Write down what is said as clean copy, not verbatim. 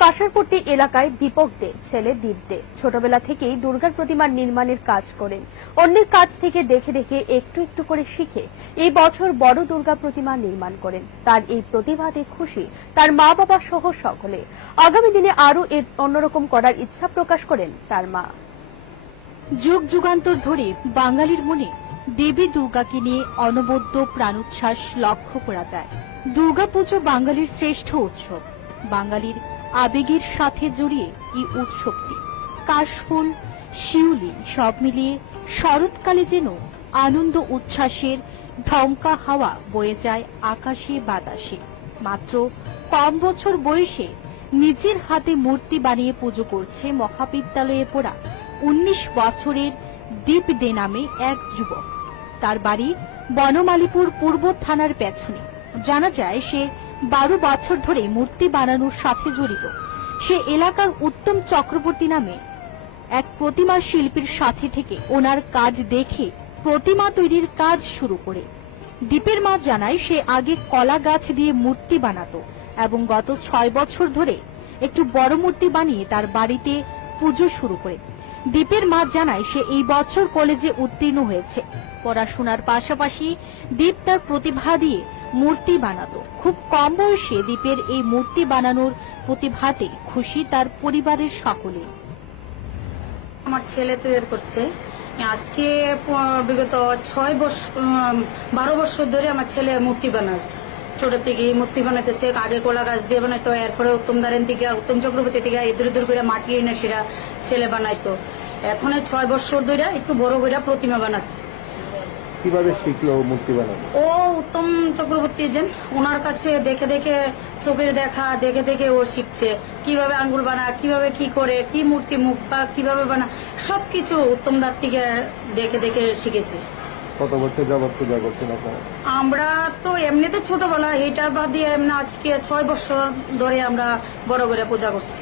কাঁসারপট্টি এলাকায় দীপক দে ছেলে দীপ দে ছোটবেলা থেকেই দুর্গার প্রতিমার নির্মাণের কাজ করেন। অন্যের কাছ থেকে দেখে দেখে একটু একটু করে শিখে এই বছর বড় দুর্গা প্রতিমা নির্মাণ করেন। তার এই প্রতিভাতে খুশি তার মা বাবা সহ সকলে। আগামী দিনে আরো এর অন্যরকম করার ইচ্ছা প্রকাশ করেন তার মা। যুগ যুগান্তর ধরে বাঙালির মনে দেবী দুর্গাকে নিয়ে অনবদ্য প্রাণোচ্ছ্বাস লক্ষ্য করা যায়। দুর্গাপুজো বাঙালির শ্রেষ্ঠ উৎসব। বাঙালির আবেগের সাথে জড়িয়ে এই উৎসবটি কাশফুল, শিউলি সব মিলিয়ে শরৎকালে যেন আনন্দ উচ্ছ্বাসের ধমকা হাওয়া বয়ে যায় আকাশে বাতাসে। মাত্র কম বছর বয়সে নিজের হাতে মূর্তি বানিয়ে পুজো করছে মহাবিদ্যালয়ে পড়া 19 বছরের দীপ দে নামে এক যুবক। তার বাড়ি বনমালীপুর পূর্ব থানার পেছনে। জানা যায় সে 12 বছর ধরে মূর্তি বানানোর সাথে জড়িত। সে এলাকার উত্তম চক্রবর্তী নামে এক প্রতিমা শিল্পীর সাথে থেকে ওনার কাজ দেখে প্রতিমা তৈরির কাজ শুরু করে। দীপের মা জানায় সে আগে কলা গাছ দিয়ে মূর্তি বানাতো এবং গত 6 বছর ধরে একটু বড় মূর্তি বানিয়ে তার বাড়িতে পুজো শুরু করে। দীপের মা জানায় সে এই বছর কলেজে উত্তীর্ণ হয়েছে। পড়াশোনার পাশাপাশি দীপ তার প্রতিভা দিয়ে মূর্তি বানাতো। খুব কম বয়সে দীপের এই মূর্তি বানানোর প্রতিভাতে খুশি তার পরিবারের সকলে। আমার ছেলে তৈরি করছে আজকে বিগত 12 বছর ধরে আমার ছেলে মূর্তি বানায়। ছোট থেকে মূর্তি বানাইতেছে। আগে কলা গাছ দিয়ে বানাইতো, এরপরে উত্তম চক্রবর্তী থেকে ইঁদুর ইঁদুর করে মাটি এনে সেটা ছেলে বানাইতো। এখন 6 বছর ধরে একটু বড় করে প্রতিমা বানাচ্ছে। কিভাবে শিখলো মূর্তি বানানো? ও উত্তম চক্রবর্তী যেন ওনার কাছে দেখে দেখে চোখের দেখা দেখে দেখে ও শিখছে কিভাবে আঙ্গুল বানায়, কিভাবে কি করে, কি মূর্তি মুখ বা কিভাবে বানায়, সবকিছু উত্তম দার থেকে দেখে দেখে শিখেছে। কত বছর যাবত পূজা করছেন আপনারা? আমরা তো এমনিতে ছোটবেলা, এটা বাদ দিয়ে এমনি আজকে 6 বছর ধরে আমরা বড় করে পূজা করছি।